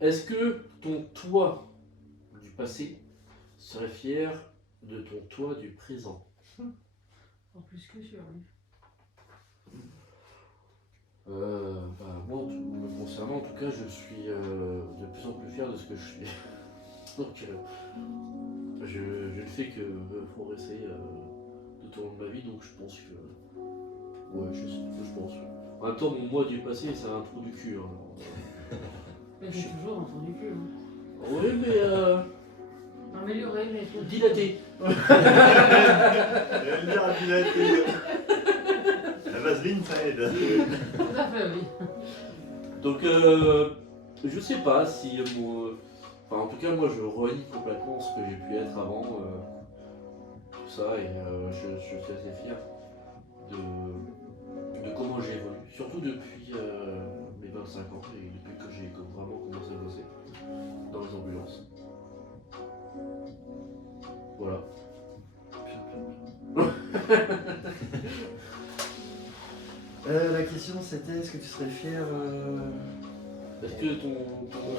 Est-ce que ton toi du passé serait fier de ton toi du présent? En plus que sûr, oui. Moi, me concernant, en tout cas, je suis de plus en plus fier de ce que je suis. Donc, je ne fais que progresser tout au long de ma vie, donc je pense que. Ouais, je pense. En même temps, mon moi du passé, c'est un trou du cul. Hein, alors, Mais j'ai toujours un trou du cul. Hein. oui, mais. Amélioré, mais tout. Dilaté. Elle vient à dilater. La vaseline, ça aide. Tout à fait, oui. Donc, je sais pas si enfin, en tout cas, moi, je renie complètement ce que j'ai pu être avant, tout ça, et je suis assez fier de comment j'ai évolué, surtout depuis mes 25 ans et depuis que j'ai vraiment commencé à bosser dans les ambulances. Voilà. La question c'était est-ce que tu serais fier Est-ce que ton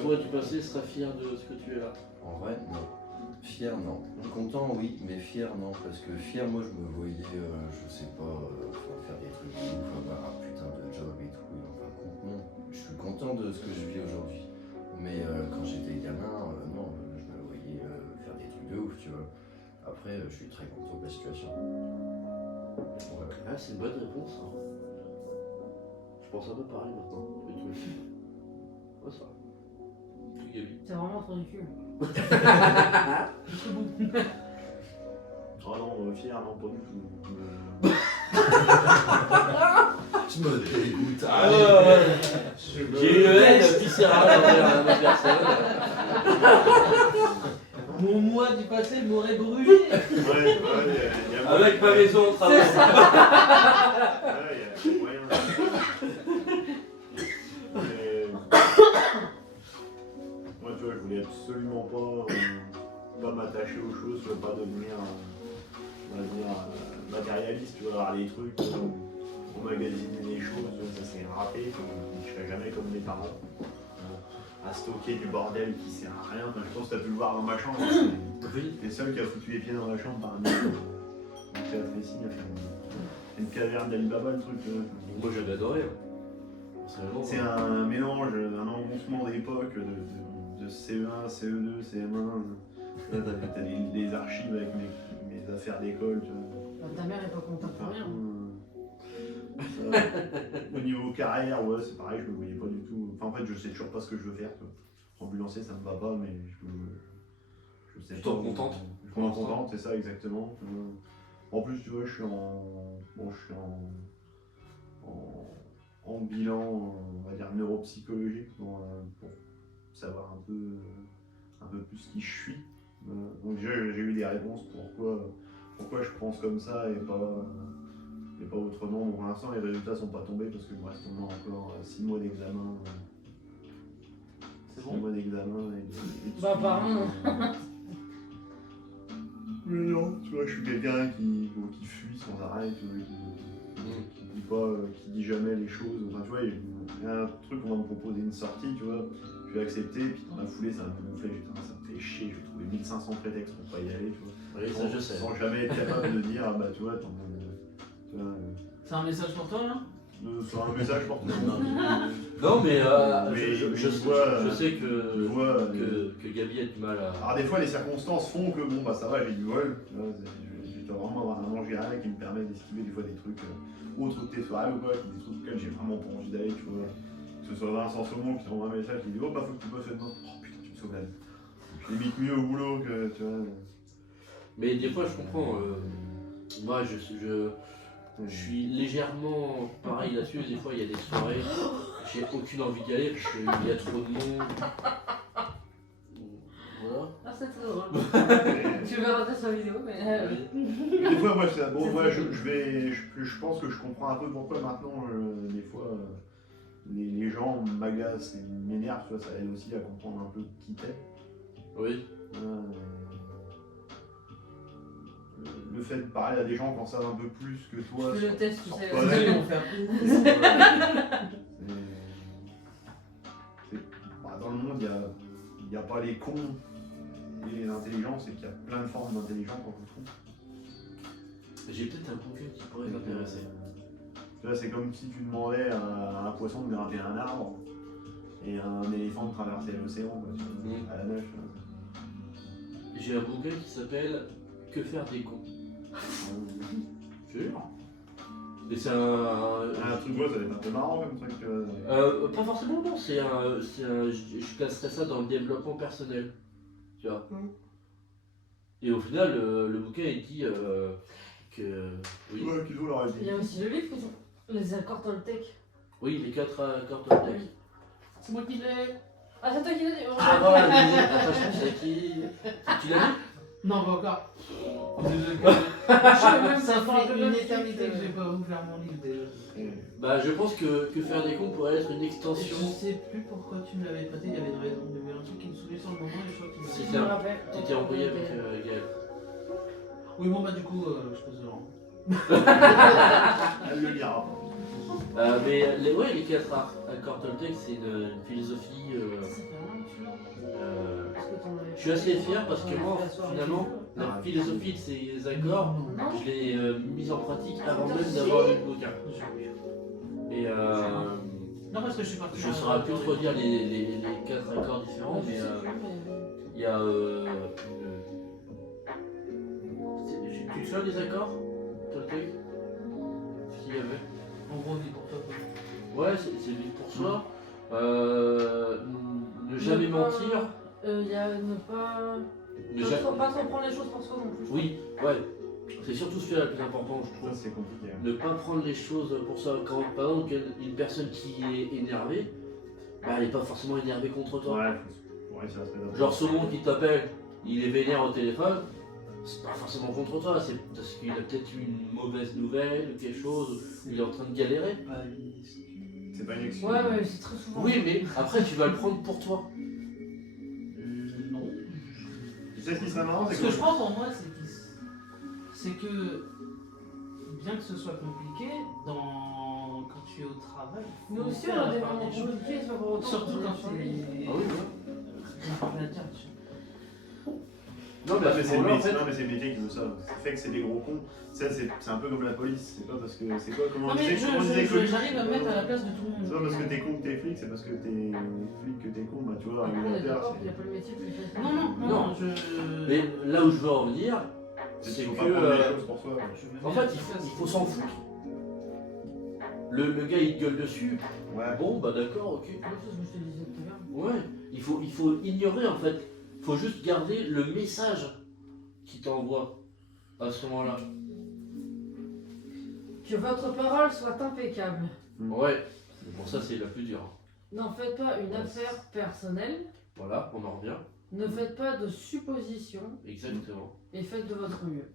toi du passé sera fier de ce que tu es là? En vrai, non. Fier, non. Content, oui, mais fier, non. Parce que fier, moi, je me voyais, je sais pas, faire des trucs de ouf, avoir un putain de job et tout. Et en fin de compte, non. Je suis content de ce que je vis aujourd'hui. Mais quand j'étais gamin, non, je me voyais faire des trucs de ouf, tu vois. Après, je suis très content de la situation. Voilà. Ah, c'est une bonne réponse. Hein. Je pense un peu pareil maintenant. Et toi aussi. Ouais, ça va. Tout Gabi. C'est vraiment un trou du cul. Oh non, fier, non, pas du tout. Tu me dégoûtes. J'ai eu le haine viscérale envers ma personne. Mon moi du passé m'aurait brûlé. Ouais, y a Avec ma maison au travail. Ouais, y a moyen. Mais... Moi, tu vois, je voulais absolument pas m'attacher aux choses, je veux pas devenir, on va dire, matérialiste, tu vois, avoir les trucs, emmagasiner les choses, ça c'est raté, je serai jamais comme mes parents. À stocker du bordel qui sert à rien. Enfin, je pense que tu as pu le voir dans ma chambre. Oui. Les seuls qui a foutu les pieds dans la chambre par un théâtre ici, il a fait une caverne d'Alibaba, le truc. Moi je l'adorais. C'est un mélange, un engoncement d'époque de CE1, CE2, CM1. Là, t'as des archives avec mes affaires d'école. Ta mère est pas contente pour rien. Au niveau carrière, ouais, c'est pareil, je me voyais pas du tout. Enfin, en fait, je sais toujours pas ce que je veux faire. Ambulancier, ça me va pas, mais je sais Tu pas. t'en contentes? Je m'en contente, c'est ça exactement. En plus, tu vois, je suis en bilan, on va dire neuropsychologique pour savoir un peu plus qui je suis. Donc j'ai eu des réponses pourquoi je pense comme ça et pas autrement. Bon, pour l'instant, les résultats sont pas tombés parce qu'il me reste encore 6 mois d'examen. C'est 6 bon? mois d'examen et Bah, apparemment. Mais non, tu vois, je suis quelqu'un qui fuit sans arrêt, tu vois, qui dit pas, qui dit jamais les choses. Enfin, tu vois, il y a un truc, on va me proposer une sortie, tu vois, je vais accepter, puis dans la foulée, ça va me gonfler, ça me fait chier, je vais trouver 1500 prétextes pour pas y aller, tu vois. Oui, ça je sais. Sans jamais être capable de dire, ah bah, tu vois, C'est un message pour toi, là? c'est un message pour toi. Non, mais, Mais je sais que Gabi a du mal à. Alors des fois les circonstances font que bon bah ça va, j'ai du vol, je vais vraiment avoir un ange gardien qui me permet d'esquiver des fois des trucs autres que tes soirées ou quoi, des trucs auxquels j'ai vraiment pas envie d'aller, tu vois. Que ce soit Vincent Saumon qui t'envoie un message qui dit oh bah faut que tu bosses demain. Oh putain tu me sauves la vie. Je limite mieux au boulot que tu vois. Mais des fois je comprends. Moi je suis légèrement pareil là-dessus, des fois il y a des soirées, j'ai aucune envie d'y aller parce qu'il y a trop de monde. Voilà. Ah, c'est très drôle. Tu verras ça sur la vidéo, mais. Mais des fois moi je pense que je comprends un peu pourquoi maintenant des fois les gens m'agacent et m'énervent, tu vois, ça aide aussi à comprendre un peu qui t'es. Oui. Le fait de parler à des gens qui en savent un peu plus que toi. Je fais le test, tu sais. toi-même. Ils vont faire. Dans le monde il n'y a pas les cons et les intelligents, c'est qu'il y a plein de formes d'intelligence qu'on trouve. J'ai peut-être un bouquin qui pourrait m'intéresser. Tu vois, c'est comme si tu demandais à un poisson de grimper un arbre et à un éléphant de traverser l'océan, quoi, tu vois, à la nage. J'ai un bouquin qui s'appelle Que faire des cons. Je te jure. Et c'est Un truc, ouais, ça va être un peu marrant comme truc. pas forcément, non, je classerais ça dans le développement personnel. Tu vois. Et au final, le bouquin il dit que. Oui, Ouais, qu'ils ont leur Il y a aussi le livre, les accords Toltec. oui, les 4 accords Toltec. C'est moi qui l'ai. Ah, c'est toi qui l'as dit. Ah voilà, attends, je pensais qui. Tu l'as lu? Non, pas encore. même Ça pas fait fait une le éternité site, que je vais pas vous faire mon livre déjà. Bah, je pense que faire des cons pourrait être une Je extension. sais plus pourquoi tu me l'avais prêté, il y avait une raison. Il y avait un truc qui me saoulait sur le moment et je crois que tu me Si l'avais c'est Je me un- rappelle. T'étais embrouillé avec Gaël. Oui, bon, bah du coup, je pose le rang. Elle le lira. Mais les 4 accords Toltec, c'est une philosophie. Je suis assez fier parce que moi, finalement, la philosophie de ces accords, Non. je l'ai mise en pratique avant même d'avoir lu le bouquin. Et Non, parce que je suis parti. je ne saurais plus trop dire les 4 accords différents, mais il y a. Tu te souviens des accords Toltec? Ce qu'il y avait? En gros, dit pour toi. Quoi. Ouais, c'est vivre pour soi. Ne jamais mentir. Il y a ne pas. Ne ja- Pas trop prendre les choses pour soi non plus. Oui, ouais. C'est surtout celui-là le plus important, je Ça, trouve. c'est compliqué. Ne pas prendre les choses pour ça. Quand, par exemple, une personne qui est énervée, bah, elle n'est pas forcément énervée contre toi. Ouais, faut réussir à se mettre. Genre, Saumon qui t'appelle, il est vénère au téléphone, c'est pas forcément contre toi, c'est parce qu'il a peut-être eu une mauvaise nouvelle, quelque chose, il est en train de galérer. C'est pas une excuse. Ouais, mais c'est très souvent. Oui, mais après, tu vas le prendre pour toi. Non. Tu sais ce qui serait marrant, c'est Ce que je prends pour moi, c'est que, bien que ce soit compliqué, quand tu es au travail, il Nous faut aussi, faire on a des la part moments des choses. compliqués, c'est pas pour autant. Surtout qu'on quand est tu es. Ah oui, ouais. J'ai rien à dire, tu vois. Non, mais à ce c'est le moment-là, en métier, fait, non, mais c'est le métier qui veut ça. Ce qui fait que c'est des gros cons. Ça, c'est un peu comme la police. C'est pas parce que. C'est quoi Comment Non, on mais disait comment on disait que. j'arrive à me mettre à la place de tout le monde. C'est pas parce que t'es con que t'es flic, c'est parce que t'es flic que t'es con. Bah, tu vois, On est réglementaire, d'accord qu'il n'y a c'est. pas le métier plus facile. Non, non, non, Non. non, je. mais là où je veux en venir, C'est c'est qu'il que. faut pas prendre les choses pour soi. je me En mets à fait, la place. il faut s'en foutre. Le gars, il te gueule dessus. Ouais. Bon, bah d'accord, ok. C'est la même chose que je te disais tout à l'heure. Ouais, il faut ignorer en fait. Il faut juste garder le message qu'il t'envoie à ce moment-là. Que votre parole soit impeccable. Ouais, bon, ça c'est la plus dure. N'en faites pas une affaire personnelle. Voilà, on en revient. Ne faites pas de suppositions Exactement. et faites de votre mieux.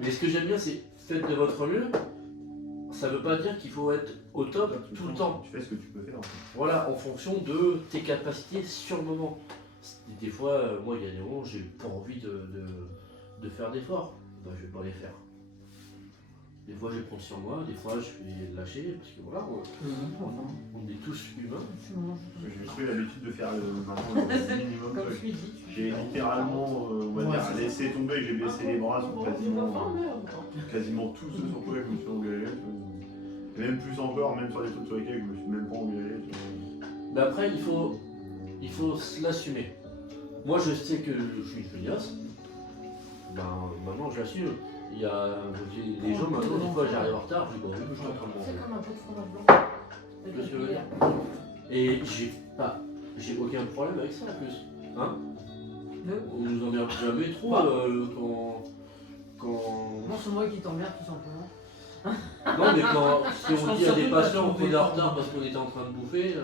Mais ce que j'aime bien, c'est faites de votre mieux. Ça veut pas dire qu'il faut être au top tout le temps. Tu fais ce que tu peux faire. En fait. Voilà, en fonction de tes capacités sur le moment. Des fois, moi, il y a des moments où j'ai pas envie de faire d'efforts. Bah, je vais pas les faire. Des fois, je vais prendre sur moi, des fois, je vais lâcher, parce que voilà, on est tous humains. J'ai pris l'habitude de faire maintenant le minimum. Comme je suis dit. J'ai littéralement, on va dire, laissé tomber, j'ai baissé les bras sur quasiment tous ceux sur quoi je me suis engagé. Et même plus encore, même sur les trucs sur lesquels je me suis même pas engagé. Mais après, il faut se l'assumer. Moi, je sais que je suis une feignasse. Ben, maintenant, je l'assume. Il y a les gens, maintenant, des fois, j'arrive en retard, je dis bon, oui, mais je suis en train de manger. C'est comme un peu de fromage blanc. Tu vois ce que je veux dire? Et j'ai aucun problème avec ça en plus. Hein? On nous emmerde jamais trop quand. Non, c'est moi qui t'emmerde tout simplement. Non, mais quand si on dit à des surtout patients parce qu'on est en qu'on retard parce qu'on était en train de bouffer,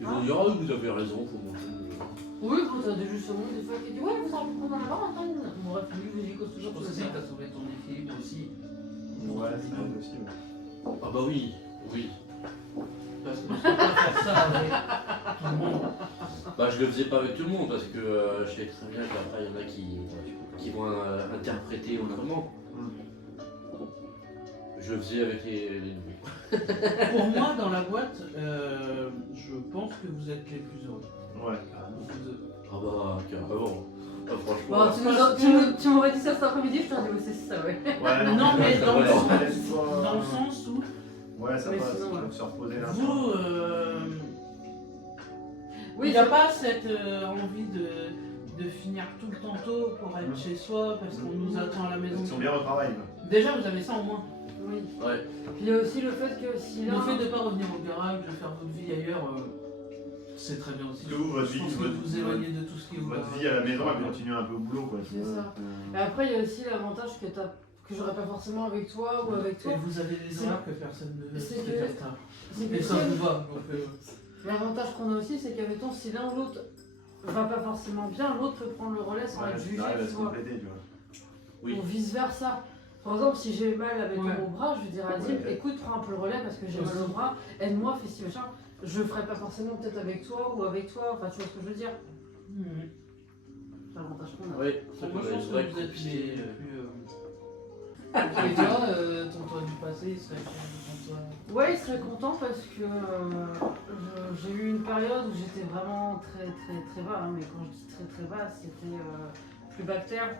ils vont dire ah oui, vous avez raison, faut manger. Oui, quand t'as des jeux sur monde, des fois qui disent ouais, vous en prendre en avant, attends. Bref, lui, vous dites que Je toujours pense tout aussi ça. que t'as sauvé ton équilibre aussi. Ouais, c'est vrai aussi. Ouais. Ah bah oui, oui. Parce que tu peux pas faire ça avec tout le monde. Bah je le faisais pas avec tout le monde parce que je sais très bien qu'après il y en a qui vont interpréter autrement. Je je faisais avec les nouveaux. Pour moi, dans la boîte, je pense que vous êtes les plus heureux. Ouais, carrément. Ah bah, carrément. Ah, franchement. Bon, tu m'aurais dit ça cet après-midi, je t'aurais dit, ouais, c'est ça, ouais. Ouais, Non, mais dans le Ouais. sens où Ouais, ça Mais passe, sinon, ils ouais. peuvent se reposer là. vous, Oui, il n'y a pas cette envie de finir tout le temps tôt pour être chez soi parce qu'on nous attend à la maison. Ils sont bien au travail. Quoi. Déjà, vous avez ça en moins. Oui. Ouais. Puis il y a aussi le fait que si là. Le fait de ne pas revenir au garage, de faire votre vie ailleurs, c'est très bien aussi. Que vous, votre Je vie, pense que votre- vous éloignez de tout ce qui est au Votre garage. vie à la maison, elle continue un peu au boulot. Quoi, tu C'est vois. ça. Et après, il y a aussi l'avantage que j'aurais pas forcément avec toi ou avec toi. Et vous avez des C'est- horaires que personne ne veut. c'est C'est que- certain. C'est que Et ça si- vous va. Donc, L'avantage qu'on a aussi, c'est qu'avec ton, si l'un ou l'autre va pas forcément bien, l'autre peut prendre le relais sans Ouais, être ça jugé, arrive à tu se vois. compléter, tu vois. Oui. Ou vice versa. Par exemple, si j'ai mal avec Ouais. mon bras, je vais dire à Dim, Ouais. écoute, prends un peu le relais parce que j'ai mal au bras, aide-moi, fais ci, machin. Je ferai pas forcément peut-être avec toi ou avec toi, enfin tu vois ce que je veux dire. C'est l'avantage qu'on a. Ouais, ça Moi, je peut pense être que vrai vous êtes compliqué, les plus. Et toi, ton toi du passé, il serait fier de ton toi. Ouais, il serait content parce que j'ai eu une période où j'étais vraiment très très très bas, hein, mais quand je dis très très bas, c'était plus bas que terre.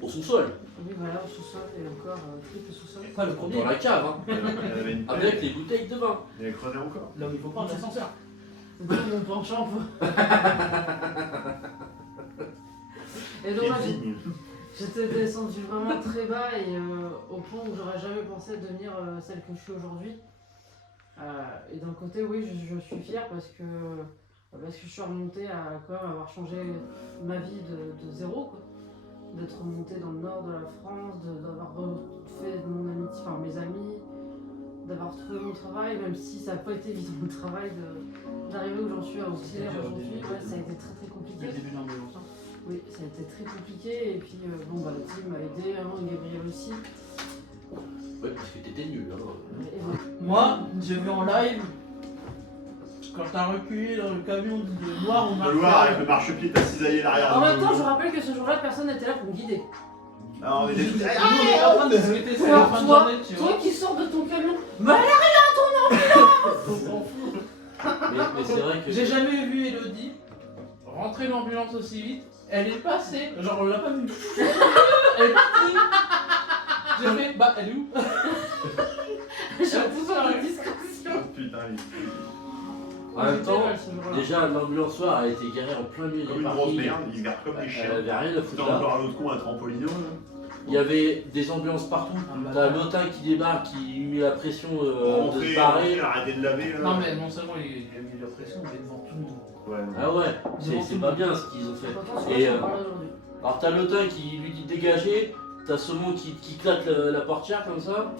Au sous-sol, Oui, voilà, au sous-sol et encore triple sous-sol. Pas le premier. dans la cave, hein. Elle avait une Avec les bouteilles de vin. Et elle creusait encore. Là où il faut prendre l'ascenseur. Donc mon penchant pour. Et donc Qui là, est digne. j'étais descendue vraiment très bas et au point où j'aurais jamais pensé devenir celle que je suis aujourd'hui. Et d'un côté, oui, je suis fière parce que je suis remontée à quand même avoir changé ma vie de zéro, quoi. D'être remontée dans le nord de la France, d'avoir refait mon amitié, enfin mes amis, d'avoir retrouvé mon travail, même si ça n'a pas été évident le travail d'arriver où j'en suis à auxiliaire aujourd'hui. Ouais, ça a été très très compliqué. Le début de l'ambulance. Oui, ça a été très compliqué et puis bon bah le team m'a aidé, hein, Gabriel aussi. Ouais, parce que t'étais nul, hein. Et voilà. Moi, j'ai vu en live, quand t'as reculé dans le camion de noir, on a Le Loir avec le marchepied, t'as cisaillé l'arrière. En de même temps, l'auto. je rappelle que ce jour-là, personne n'était là pour me guider. Alors, on était tous. Nous, on est en train de discuter, c'est la Alors, fin de toi, journée, tu vois. toi qui sors de ton camion, mais elle est Mais c'est vrai que. J'ai jamais vu Elodie rentrer l'ambulance aussi vite. Elle est passée, genre on l'a pas vue. Elle est partie. J'ai fait, bah elle est où? j'ai un pouvoir de discrétion. Oh, putain, les. En même temps, J'étais mal ce jour-là. déjà l'ambulançoir a été garée en plein milieu Comme du une grosse parking. merde, ils se gardent comme des Elle chiens. avait rien à T'as foutre là. encore l'autre con à Trampolino. là. Il y avait des ambulances partout. Ah, bah, T'as l'autin qui débarque, qui lui met la pression de Rentrer, se barrer. arrêter de laver. Là. Non mais non seulement il a mis la pression, mais devant tout le monde. Ouais, non. Ah ouais, Devant c'est tout pas le bien ce qu'ils ont fait. Pourtant, Et, c'est moi qui en parle aujourd'hui. Alors t'as l'autin qui lui dit dégager, t'as Saumon qui claque la portière comme ça.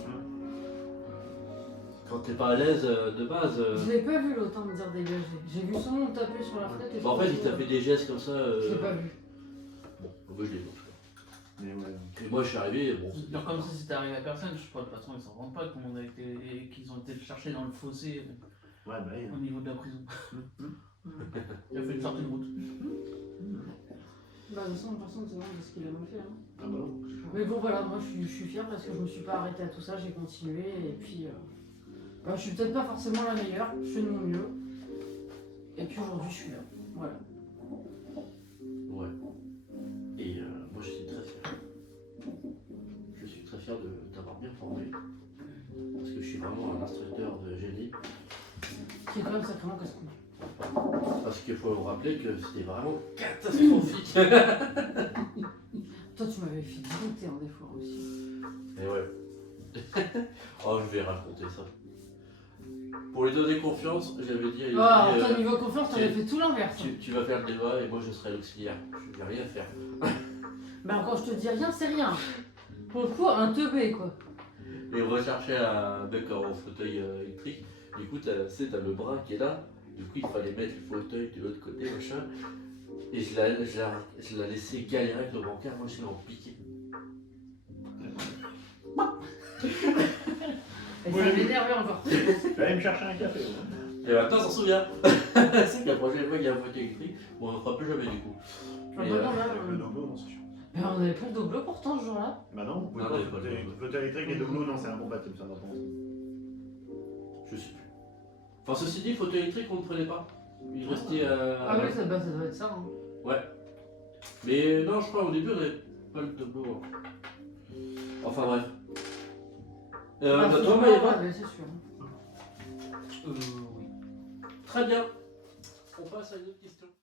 Quand t'es pas à l'aise de base. Je l'ai pas vu l'autant me dire dégager. J'ai vu son nom taper sur la fenêtre et je Bah, en fait il pensais, tapait des gestes comme ça. Je l'ai pas vu. Bon, moi je l'ai vu en tout cas. Mais ouais. Et moi je suis arrivé, bon. Donc comme si c'était arrivé à personne, je sais pas, de toute façon ils s'en rendent pas qu'on a été, qu'ils ont été cherchés dans le fossé Ouais, bah, au niveau de la prison. Il a fait une sortie de route. Bah, de toute façon, personne ne se demande de ce qu'il a mal fait. Hein. ah bah. Mais bon, voilà, moi je suis fière parce que je me suis pas arrêtée à tout ça, j'ai continué et puis. Bah, je suis peut-être pas forcément la meilleure, je fais de mon mieux. Et puis aujourd'hui, je suis là. Voilà. Ouais. Et moi je suis très fier. Je suis très fier de t'avoir bien formé. Parce que je suis vraiment un instructeur de génie. Qui est quand même sacrément casse-couille. Parce qu'il faut rappeler que c'était vraiment catastrophique. Toi, tu m'avais fait douter en des fois aussi. Et ouais. Oh, je vais raconter ça. Pour lui donner confiance, j'avais dit à Elodie, Ah, toi, niveau confiance, t'en as tu- fait tout l'inverse. tu vas faire le débat et moi je serai l'auxiliaire. Je vais rien faire. Bah, quand je te dis rien, c'est rien. Pour le coup, un teubé, quoi. Et on va chercher un mec en fauteuil électrique. Du coup, t'as le bras qui est là. Du coup, il fallait mettre le fauteuil de l'autre côté, machin. Et je l'ai laissé galérer avec le brancard. Moi, je l'ai en piqué. Et Oui. ça m'énervait encore. Je vais aller me chercher un café. ouais. Et maintenant, on s'en souvient. C'est que la prochaine fois qu'il y a un fauteuil électrique, bon, on ne fera plus jamais du coup. Ah, Et, bah, non, là, Avec le dogo, non, c'est chiant. Mais on n'avait pas le double pourtant ce jour-là. Bah non, vous pouvez Non, pas on avait pas le double. fauteuil électrique et double, non, c'est incompatible, ça, dans ton sens. Je sais plus. Enfin, ceci dit, fauteuil électrique, on ne prenait pas. Il restait à. Ah oui, ça doit être ça. Hein. Mais non, je crois au début, on n'avait pas le tableau. Enfin, bref. Ah, Bah, c'est toi, sûr, Maëva ouais, c'est sûr. Oui. Très bien. On passe à une autre question.